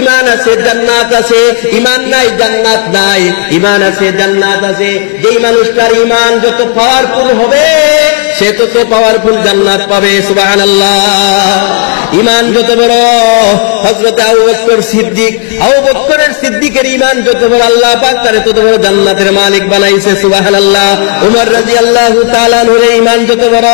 ঈমান আছে জান্নাত আছে, ঈমান নাই জান্নাত নাই, ঈমান আছে জান্নাত আছে। যেই মানুষটার ঈমান যত পাওয়ারফুল হবে সে তত পাওয়ারফুল জান্নাত পাবে। সুবহানাল্লাহ। ঈমান যত বড়, হযরত আবু বকর সিদ্দিক, আবু বকরের সিদ্দিকের ঈমান যত বড়, আল্লাহ পাক তারে তত বড় জান্নাতের মালিক বানাইছে। সুবহানাল্লাহ। উমর রাদিয়াল্লাহু তাআলা আনহুর ঈমান যত বড়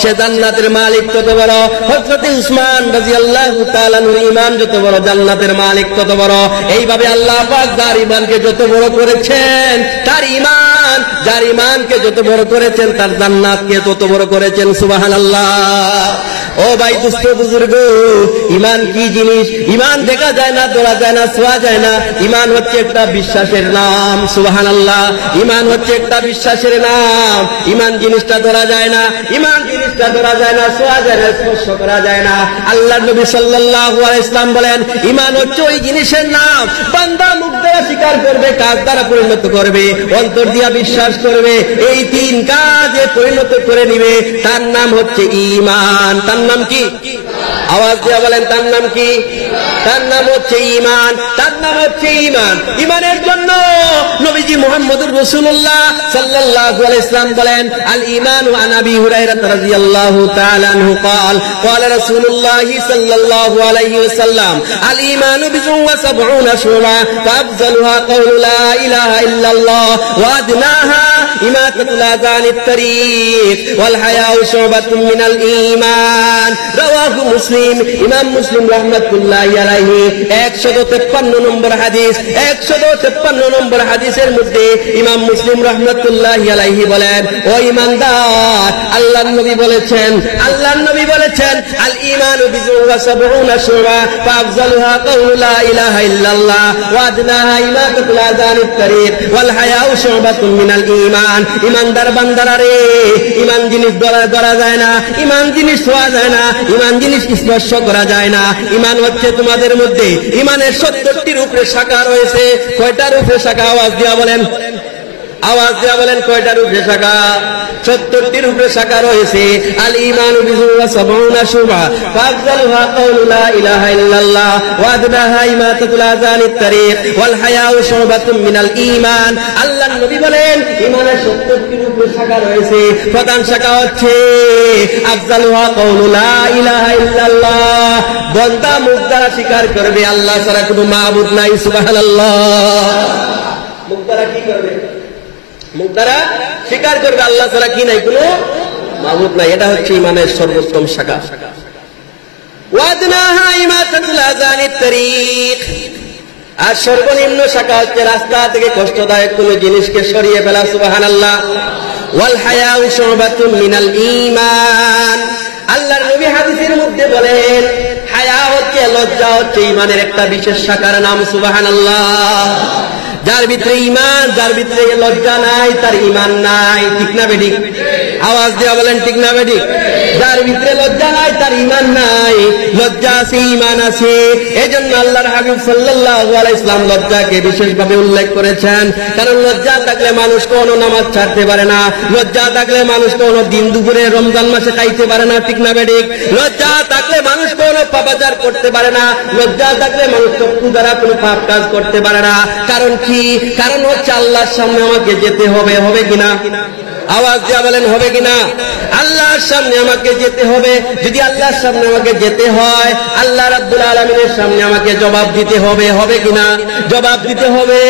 সে জান্নাতের মালিক তত বড়। হযরত উসমান রাদিয়াল্লাহু তাআলা আনহুর ঈমান যত বড় জান্নাতের মালিক তত বড়। এইভাবে আল্লাহ পাক যার ঈমানকে যত বড় করেছেন তার ঈমান, যার ঈমানকে যত বড় করেছেন তার জান্নাতকে তত বড় করেছেন। সুবহানাল্লাহ। ও ভাই দুস্থ বুজুর্গ, ঈমান কি জিনিস? ঈমান দেখা যায় না, ধরা যায় না, ছোঁয়া যায় না। ঈমান হচ্ছে একটা বিশ্বাসের নাম। সুবহানাল্লাহ। ঈমান হচ্ছে একটা বিশ্বাসের নাম। ঈমান জিনিসটা ধরা যায় না, ঈমান জিনিসটা ধরা যায় না, ছোঁয়া যায় না, স্পর্শ করা যায় না। আল্লাহর নবী সাল্লাল্লাহু আলাইহি ওয়াসাল্লাম বলেন, ঈমান হচ্ছে ওই জিনিসের নাম, বান্দা মুখ দ্বারা স্বীকার করবে, কাজ দ্বারা পরিণত করবে, অন্তর দিয়া বিশ্বাস করবে, এই তিন কাজে পরিণত করে নিবে, তার নাম হচ্ছে ঈমান। তার নাম কি? আওয়াজ দিয়ে বলেন, তার নাম কি? তার নাম হচ্ছে ঈমান। তার নাম হচ্ছে ঈমান। ঈমানের জন্য নবীজি মুহাম্মদুর রাসূলুল্লাহ সাল্লাল্লাহু আলাইহি ওয়াসাল্লাম বলেন, আল ঈমানু আন আবি হুরায়রা রাদিয়াল্লাহু তাআলা আনহু قال قال رسول الله صلى الله عليه وسلم الإيمان بضع وسبعون شعبة فأفضلها قول لا إله إلا الله وأدناها إماتة الأذى عن الطريق والحياء شعبة من الإيمان رواه مسلم। ইমাম মুসলিম রাহমাতুল্লাহি আলাইহি 153 নম্বর হাদিস, 153 নম্বর হাদিসের মধ্যে ইমাম মুসলিম রাহমাতুল্লাহি আলাইহি বলেন, ও ঈমানদার, আল্লাহর নবী বলেছেন, আল্লাহর নবী বলেছেন, আল ঈমানু বিযুওয়া সাবউনা শুবা ফাআফযালুহা কাউলু লা ইলাহা ইল্লাল্লাহ ওয়া আদনাহা ইমাতাতুল আযানিত তারিক ওয়াল হায়াউ শুবাতুম মিনাল ঈমান। ঈমানদার বান্দারা রে, ঈমান জিনিস ধরা যায় না, ঈমান জিনিস ছোঁয়া যায় না, ঈমান জিনিস স্পর্শ করা যায় না। ঈমান হচ্ছে তোমাদের মধ্যে, ঈমানের 70টির উপরে শাখা রয়েছে। কয়টার উপরে শাখা? আওয়াজ দিয়া বলেন, আওয়াজ দিয়া বলেন, কয়টার উপরে শাখা? 70টির উপরে শাখা রয়েছে। আল ঈমানু বিযুওয়া সাবউনা শুবা ফাআফযালুহা কাউলু লা ইলাহা ইল্লাল্লাহ ওয়া আদনাহা ইমাতাতুল আযানিত তারিক ওয়াল হায়াউ শুবাতুম মিনাল ঈমান। আল্লাহর নবী বলেন, ঈমানের 70টির উপরে শাখা রয়েছে। প্রধান শাখা হচ্ছে আফযালুহা কাউলু লা ইলাহা ইল্লাল্লাহ, বান্দা মুখ দ্বারা স্বীকার করবে আল্লাহ ছাড়া কোনো মাবুদ নাই। সুবহানাল্লাহ। মুখ দ্বারা কি করবে? মুখ দ্বারা স্বীকার করবে আল্লাহ ছাড়া কি নাই, কোনো মাবুদ নাই। এটা হচ্ছে ঈমানের সর্বোত্তম শাখা। ওয়াদনাহা ইমাতাতুল আযানিত তারিক, আর সর্বনিম্ন শাখা হচ্ছে রাস্তা থেকে কষ্টদায়ক কোন জিনিসকে সরিয়ে ফেলা। সুবহানাল্লাহ। ওয়াল হায়াউ শুবাতুম মিনাল ঈমান। আল্লাহর নবী হাদিসের মধ্যে বলেন, হায়া হচ্ছে, লজ্জা হচ্ছে ঈমানের একটা বিশেষ শাখার নাম। সুবহানাল্লাহ। যার ভিতরে ঈমান, যার ভিতরে লজ্জা নাই তার ঈমান নাই। ঠিক না বেঠিক? আওয়াজ দেওয়া বলেন, ঠিক না বেঠিক? যার ভিতরে লজ্জা নাই তার ঈমান নাই। লজ্জা আছে, ঈমান আছে। এজন্য আল্লাহর হাবিব সাল্লাল্লাহু আলাইহি ওয়াসাল্লাম লজ্জাকে বিশেষভাবে উল্লেখ করেছেন। কারণ লজ্জা থাকলে মানুষ কোনো নামাজ ছাড়তে পারে না, লজ্জা থাকলে মানুষ কোনো দিন দুপুরে রমজান মাসে খাইতে পারে না। ঠিক না বেঠিক? লজ্জা থাকলে মানুষ কোনো পাপাচার করতে পারে না, লজ্জা থাকলে মানুষ চক্ষু দ্বারা কোনো পাপ কাজ করতে পারে না। কারণ কি? কারণ হচ্ছে আল্লাহর সামনে আমাকে যেতে হবে। হবে কিনা? আওয়াজ দিয়া বলেন, হবে কিনা? আল্লাহর সামনে আমাকে যেতে হবে। যদি আল্লাহর সামনে আমাকে যেতে হয়, আল্লাহ রাব্বুল আলামিনের সামনে আমাকে জবাব দিতে হবে। হবে কিনা? জবাব দিতে হবে।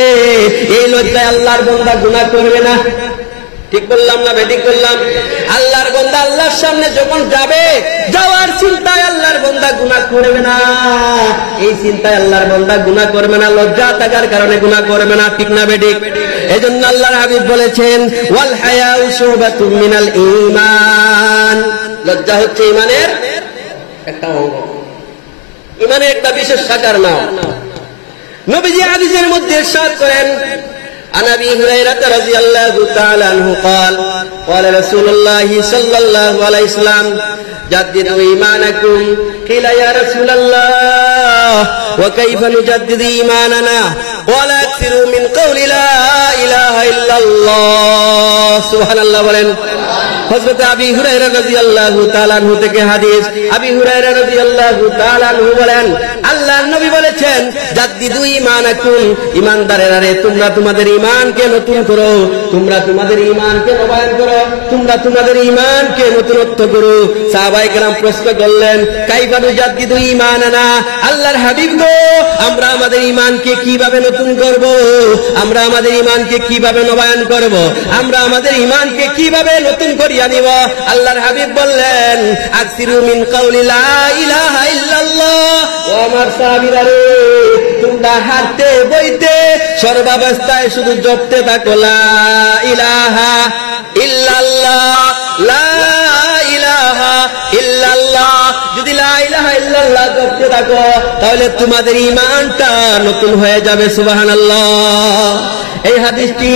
এই লজ্জায় আল্লাহর বান্দা গুনাহ করবে না। ঠিক বললাম না বেঠিক বললাম? আল্লাহর বান্দা আল্লাহর সামনে যখন যাবে, যাওয়ার চিন্তায় আল্লাহর বান্দা গুনাহ করবে না। এই চিন্তায় আল্লাহর বান্দা গুনাহ করবে না, লজ্জা থাকার কারণে গুনাহ করবে না। ঠিক না বেঠিক? এজন্য আল্লাহর হাবিব বলেছেন, ওয়াল হায়াউ শুবাতুম মিনাল ঈমান। লজ্জা হচ্ছে ঈমানের একটা অঙ্গ, ঈমানের একটা বিশেষ শাখার নাম। নবীজি হাদিসের মধ্যে ইরশাদ করেন, عن أبي هريرة رضي الله تعالى عنه قال قال رسول الله صلى الله عليه وسلم جددوا إيمانكم قيل يا رسول الله وكيف نجدد إيماننا قال أكثروا من قول لا إله إلا الله سبحان الله বলেন হযরত আবী হুরায়রা রাদিয়াল্লাহু তাআলা আনহু থেকে হাদিস। আবী হুরায়রা রাদিয়াল্লাহু তাআলা আনহু বলেন, আল্লাহর নবী বলেছেন, জাদ্দিদু ঈমানাকুম, ঈমানদারেরা রে, তোমরা তোমাদের ঈমানকে নতুন করো, তোমরা তোমাদের ঈমানকে নবায়ন করো, তোমরা তোমাদের ঈমানকে নতুনত্ব করো। সাহাবায়ে কেরাম প্রশ্ন করলেন, কাইফা নুজাদ্দিদু ঈমানানা, আল্লাহর হাবিব গো, আমরা আমাদের ঈমানকে কিভাবে নতুন করব, আমরা আমাদের ঈমানকে কিভাবে নবায়ন করব, আমরা আমাদের ঈমানকে কিভাবে নতুন করিয়া নিব? আল্লাহর হাবিব বললেন, আকসিরু মিন কাউলি লা ইলাহা ইল্লাল্লাহ। ও আমার সাহাবীরা রে, তোমরা হাঁটতে বইতে সর্বাবস্থায় শুধু জপতে থাকো লা ইলাহা ইল্লাল্লাহ, লা ইলাহা ইল্লাল্লাহ। যদি লা ইলাহা ইল্লাল্লাহ জপতে থাকো, তাহলে তোমাদের ঈমানটা নতুন হয়ে যাবে। সুবহানাল্লাহ। এই হাদিসটি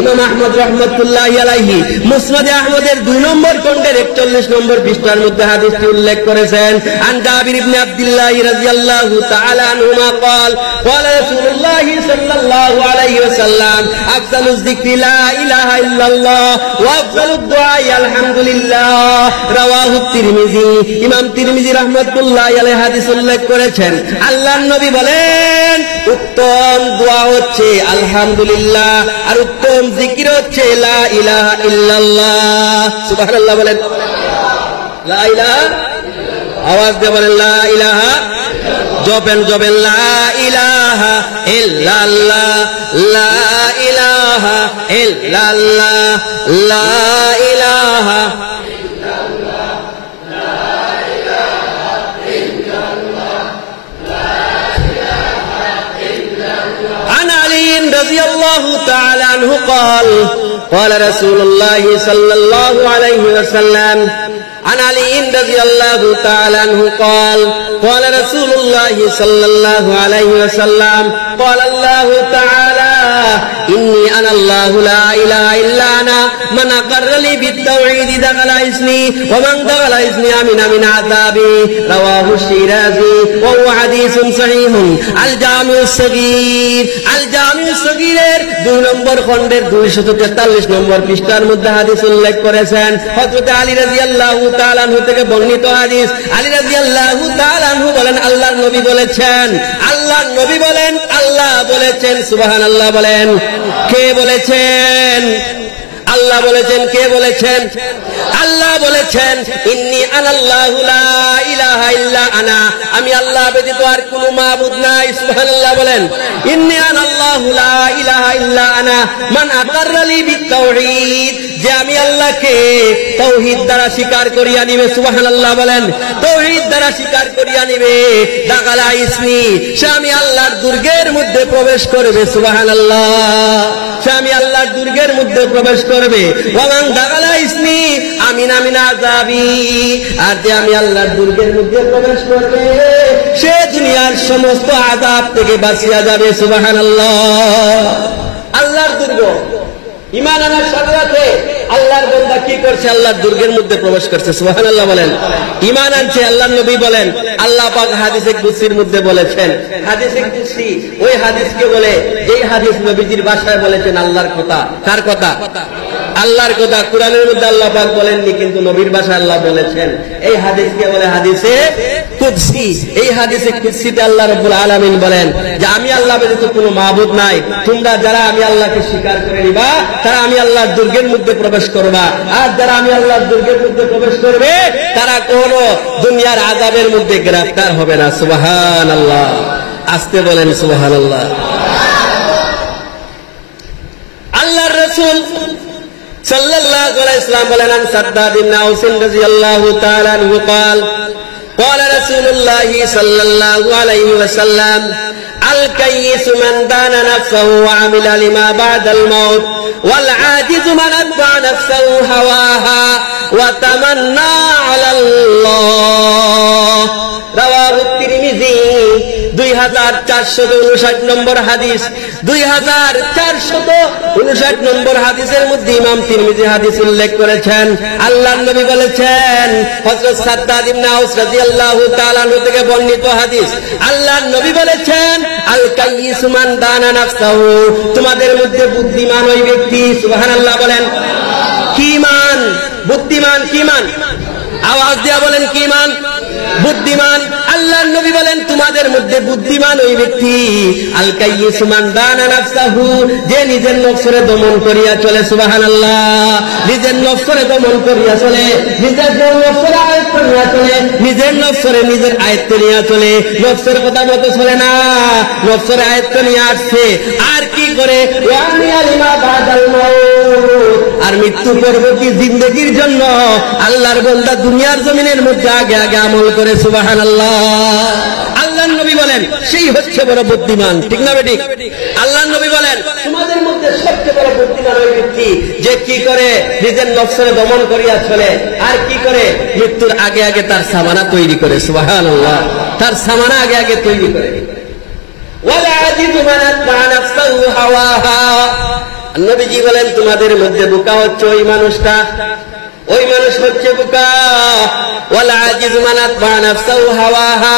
ইমাম আহমদ রাহমাতুল্লাহি আলাইহি মুসনাদে আহমদের 2 নম্বর খণ্ডের 41 নম্বর পৃষ্ঠার মধ্যে হাদিসটি উল্লেখ করেছেন। আন জাবির ইবনে আব্দুল্লাহ রাদিয়াল্লাহু তাআলা আনহুমা قال قال رسول الله صلى الله عليه وسلم افضل الذكر لا اله الا الله وافضل الدعاء الحمد لله رواه الترمذي। ইমাম তিরমিজি রাহমাতুল্লাহি আলাইহি হাদিস উল্লেখ করেছেন, আল্লাহর নবী বলেন, উত্তম দোয়া হচ্ছে আলহামদুলিল্লাহ, আর উত্তম জিকির হচ্ছে লা ইলাহা ইল্লাল্লাহ। সুবহানাল্লাহ বলেন, লা ইলাহা, আওয়াজ দিয়ে বলেন লা ইলাহা, জপেন জপেন লা ইলাহা ইল্লাল্লাহ, লা ইলাহা ইল্লাল্লাহ, লা ইলাহা رضي الله تعالى عنه قال قال رسول الله صلى الله عليه وسلم عن علي رضي الله تعالى عنه قال قال رسول الله صلى الله عليه وسلم قال الله تعالى إني أنا الله لا إله إلا أنا من أقر لي بالتوحيد دخل اسمي ومن دخل اسمي أمن من عذابي رواه الشيرازي وهو حديث صحيح। الجامع الصغير, الجامع الصغيরের 2 নম্বর খণ্ডের 243 নম্বর পৃষ্ঠার মধ্যে হাদিস উল্লেখ করেছেন। হযরত আলী রাদিয়াল্লাহু তাআলা আনহু থেকে বর্ণিত হাদিস। আলী রাদিয়াল্লাহু তাআলা আনহু বলেন, আল্লাহর নবী বলেছেন, আল্লাহর নবী বলেন, আল্লাহ বলেছেন। সুবহানাল্লাহ বলেন। কে বলেছেন? আল্লাহ বলেছেন। কে বলেছেন? আল্লাহ বলেছেন, ইন্নী আনাল্লাহু লা ইলাহা ইল্লা আনা, আমি আল্লাহ ব্যতীত আর কোনো মাবুদ নাই। সুবহানাল্লাহ বলেন। ইন্নী আনাল্লাহু লা ইলাহা ইল্লা আনা মান আকাররা লি বিত্তাওহীদ, যে আমি আল্লাহকে তাওহীদ দ্বারা স্বীকার করিয়া নিবে। সুবহানাল্লাহ বলেন। তাওহীদ দ্বারা স্বীকার করিয়া নিবে, দাখালা ইসমি, সে আমি আল্লাহর দুর্গের মধ্যে প্রবেশ করবে। সুবহানাল্লাহ। সে আমি আল্লাহর দুর্গের মধ্যে প্রবেশ করবে। ওয়ামান দাখালা ইসমি আমিনা মিন আযাবি, আর যে আমি আল্লাহর দুর্গের মধ্যে প্রবেশ করবে, সে দুনিয়ার সমস্ত আযাব থেকে বাঁচিয়া যাবে। সুবহানাল্লাহ। আল্লাহর দুর্গ, ঈমান আনার সাথে সাথে আল্লাহর বান্দা কি করছে? আল্লাহর দুর্গের মধ্যে প্রবেশ করছে। সুবহানাল্লাহ বলেন। ঈমান আনছে। আল্লাহর নবী বলেন, আল্লাহ পাক হাদিসে কুদসির মধ্যে বলেছেন, হাদিসে কুদসি ওই হাদিসকে বলে যেই হাদিস নবীজির ভাষায় বলেছেন আল্লাহর কথা। কার কথা? আল্লাহর কথা। কুরআনের মধ্যে আল্লাহ পাক বলেননি, কিন্তু নবীর ভাষায় আল্লাহ বলেছেন। এই হাদিসকে বলে হাদিসে কুদসি। এই হাদিসে কুদসিতে আল্লাহ রাব্বুল আলামিন বলেন যে আমি আল্লাহ ব্যতীত কোনো মাবুদ নাই, তোমরা যারা আমি আল্লাহকে স্বীকার করে নিবা তারা আমি আল্লাহর দুর্গের মধ্যে প্রবেশ করবা, আর যারা আমি আল্লাহর দুর্গের মধ্যে প্রবেশ করবে তারা কোনো দুনিয়ার আযাবের মধ্যে গ্রেফতার হবে না। সুবহানাল্লাহ। আস্তে বলেন সুবহানাল্লাহ। আল্লাহর রাসূল সাল্লাল্লাহু আলাইহি ওয়াসাল্লাম বলেন, আন সাদ্দাদ ইবনে আউস রাদিয়াল্লাহু তাআলা আনহু قال قال رسول الله صلى الله عليه وسلم الكيس من دان نفسه وعمل لما بعد الموت والعاجز من اتبع نفسه هواها وتمنى على الله رواه الترمذي 2459 নম্বর হাদিস। 2459 নম্বর হাদিসের মধ্যে ইমাম তিরমিজি হাদিস উল্লেখ করেছেন। আল্লাহর নবী বলেছেন, হযরত সাদ্দাদ ইবনে আউস রাদিয়াল্লাহু তাআলা আনহু থেকে বর্ণিত হাদিস, আল্লাহর নবী বলেছেন, আল কাইয়িসু মান দানা নাফসাহু, তোমাদের মধ্যে বুদ্ধিমান ওই ব্যক্তি। সুবহানাল্লাহ বলেন। কি মান? বুদ্ধিমান কি মান? আওয়াজ দিয়া বলেন কি মান? বুদ্ধিমান। আল্লাহর নবী বলেন তোমাদের মধ্যে বুদ্ধিমান ওই ব্যক্তি আল কাইয়িস মান দানা নাফসাহু, যে নিজের নফসরে দমন করিয়া চলে। সুবহানাল্লাহ। নিজের নফসরে দমন করিয়া চলে, নিজের নফসরে আয়ত্ত নিয়ে চলে, নিজের নফসরে নিজের আয়ত্ত নিয়ে চলে, নফসের কথা মতো চলে না, নফসরে আয়ত্ত নিয়ে আসছে। আর কি করে? আর মৃত্যু পরবর্তী জিন্দেগির জন্য আল্লাহর বান্দা দুনিয়ার জমিনের মধ্যে আগে আগে আমল করে। সুবহানাল্লাহ। আল্লাহর নবী বলেন সেই হচ্ছে বড় বুদ্ধিমান, ঠিক না বেঠিক? আল্লাহর নবী বলেন তোমাদের মধ্যে সবচেয়ে বড় বুদ্ধিমান ওই ব্যক্তি যে কি করে নিজের নফসরে দমন করিয়া চলে, আর কি করে মৃত্যুর আগে আগে তার সামানা তৈরি করে। সুবহানাল্লাহ। তার সামানা আগে আগে তৈরি করে। নবীজি বলেন তোমাদের মধ্যে বোকা হচ্ছে ওই মানুষটা, ওই মানুষ হচ্ছে বোকা। ওয়ালা আজিজু মান আতবা নাফসাহু হাওয়াহা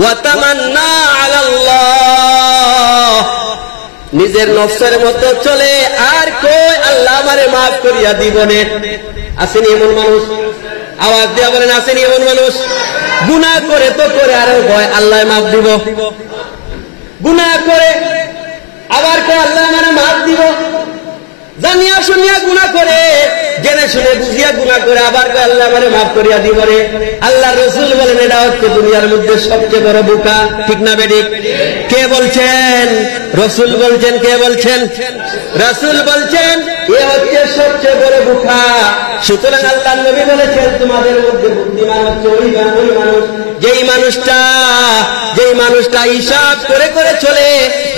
ওয়া তামান্না আলাল্লাহ, নিজের নফসের মতো চলে আর কই আল্লাহ আমারে মাফ করিয়া দিবনে। আসেনি এমন মানুষ? আওয়াজ দিয়া বলেন আসেনি এমন মানুষ? গুনাহ করে তো করে আর ভয় আল্লাহ মাফ দিব, গুনাহ করে আবার কয় আল্লাহ আমারে মাফ দিব। জানিয়া শুনিয়া গুনাহ করে, জেনে শুনে বুঝিয়া গুনাহ করে, আবার কয় আল্লাহ আমারে মাফ করিয়া দিব রে। আল্লাহ রাসূল বলেন এটা হচ্ছে দুনিয়ার মধ্যে সবচেয়ে বড় বোকা, ঠিক না বেঠিক? কে বলছেন? রাসূল বলছেন। কে বলছেন? রাসূল বলছেন এ হচ্ছে সবচেয়ে বড় বোকা। সুতরাং আল্লাহর নবী বলেছেন তোমাদের মধ্যে বুদ্ধিমান হচ্ছে ওই মানুষ যেই মানুষটা হিসাব করে করে চলে,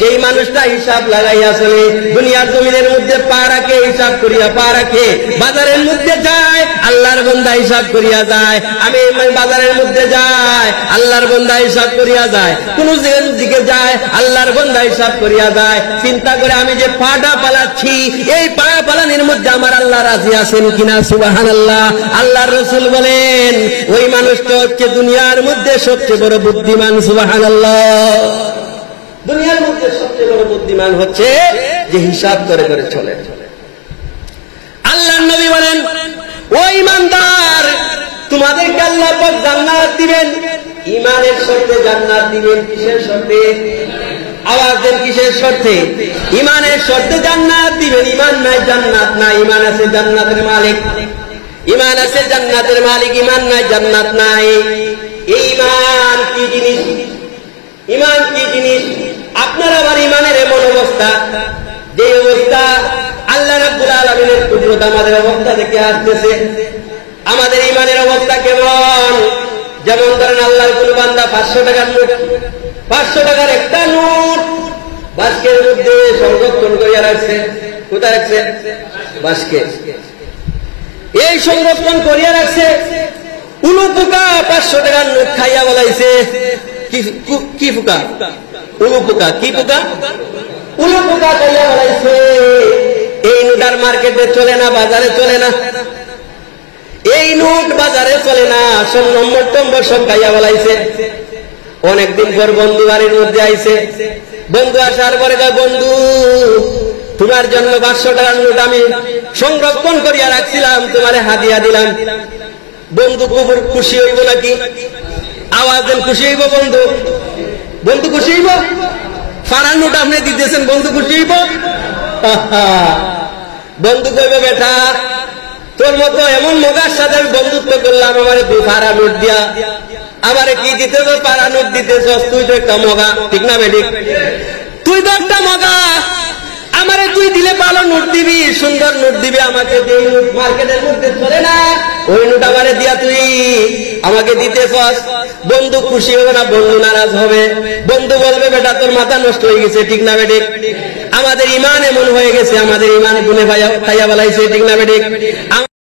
যেই মানুষটা হিসাব লাগাইয়া চলে, দুনিয়ার জমিনের মধ্যে পা রাখে হিসাব করিয়া পা রাখে, বাজারের মধ্যে যায় আল্লাহর বান্দা হিসাব করিয়া যায়, আমি বাজারের মধ্যে যাই আল্লাহর বান্দা হিসাব করিয়া যায়, কোন দিকে যায় আল্লাহর বান্দা হিসাব করিয়া যায়, চিন্তা করে আমি যে পাটা পালাচ্ছি এই পা পালানোর মধ্যে আমার আল্লাহ রাজি আছেন কিনা। সুবহানাল্লাহ। আল্লাহর রাসূল বলেন ওই মানুষটা হচ্ছে দুনিয়ার মধ্যে সবচেয়ে বড় বুদ্ধিমান। সুবহানাল্লাহ। দুনিয়ার মধ্যে সবচেয়ে বড় বুদ্ধিমান হচ্ছে যে হিসাব করে করে চলে। আল্লাহর নবী বলেন ও ঈমানদার তোমাদেরকে আল্লাহ পাক জান্নাত দিবেন, ঈমানের শর্তে জান্নাত দিবেন। কিসের শর্তে? আওয়াজ দেন কিসের শর্তে? ঈমানের শর্তে জান্নাত দিবেন। ঈমান নাই জান্নাত নাই, ঈমান আছে জান্নাতের মালিক, ঈমান আছে জান্নাতের মালিক, ঈমান নাই জান্নাত নাই। এই ঈমান কি জিনিস? ঈমান কি জিনিস? আপনার আবার ঈমানের এমন অবস্থা, যে অবস্থা আল্লাহ রাব্বুল আলামিনের কুদরত আমাদের অবস্থা দেখে আসতেছে। আমাদের ঈমানের অবস্থা কেমন? যেমন ধরেন আল্লাহর কোন বান্দা 500 টাকার নোট, 500 টাকার একটা নোট বাস্কের মধ্যে সংরক্ষণ করিয়া রাখছে। কোথায় রাখছে? বাস্কে। এই সংরক্ষণ করিয়া রাখছে। উলু পোকা 500 টাকার নোট খাইয়া বলাইছে। কি পোকা? উলু পোকা। কি পোকা? উলু পোকা খাইয়া বলাইছে। এই নোট আর মার্কেটে চলে না, বাজারে চলে না, এই নোট বাজারে চলে না, সব নম্বর টম্বর সব খাইয়া বলাইছে। অনেকদিন পর বন্ধু বাড়ির মধ্যে আইছে। বন্ধু আসার পরে বন্ধু তোমার জন্য 500 টাকার নোট আমি সংরক্ষণ করিয়া রাখছিলাম, তোমারে হাদিয়া দিলাম। বন্ধু খুব খুশি হইব নাকি? আওয়াজ দেন খুশি হইব বন্ধু? বন্ধু খুশি হইব? ফারার নোট আপনি দিতেছেন, বন্ধু খুশি হইব? বন্ধু কইবে বেটা তোর মতো এমন মগার সাথে আমি বন্ধুত্ব করলাম, আমার 2 ফারা নোট দিয়া আমারে কি দিতেছ? পারা নোট দিতেছ। তুই তো একটা মগা, ঠিক না বেঠিক? তুই তো একটা মগা, আমারে তুই দিলে ভালো নোট দিবি, সুন্দর নোট দিবি, আমাকে যেই নোট মার্কেটের মধ্যে চলে না ওই নোট আমারে দিয়া তুই আমাকে দিতেছস। বন্ধু খুশি হবে না? বন্ধু নারাজ হবে। বন্ধু বলবে বেটা তোর মাথা নষ্ট হয়ে গেছে, ঠিক না বেঠিক? আমাদের ঈমান এমন হয়ে গেছে, আমাদের ঈমান গুনে খাইয়া বলাইছে, ঠিক না বেঠিক?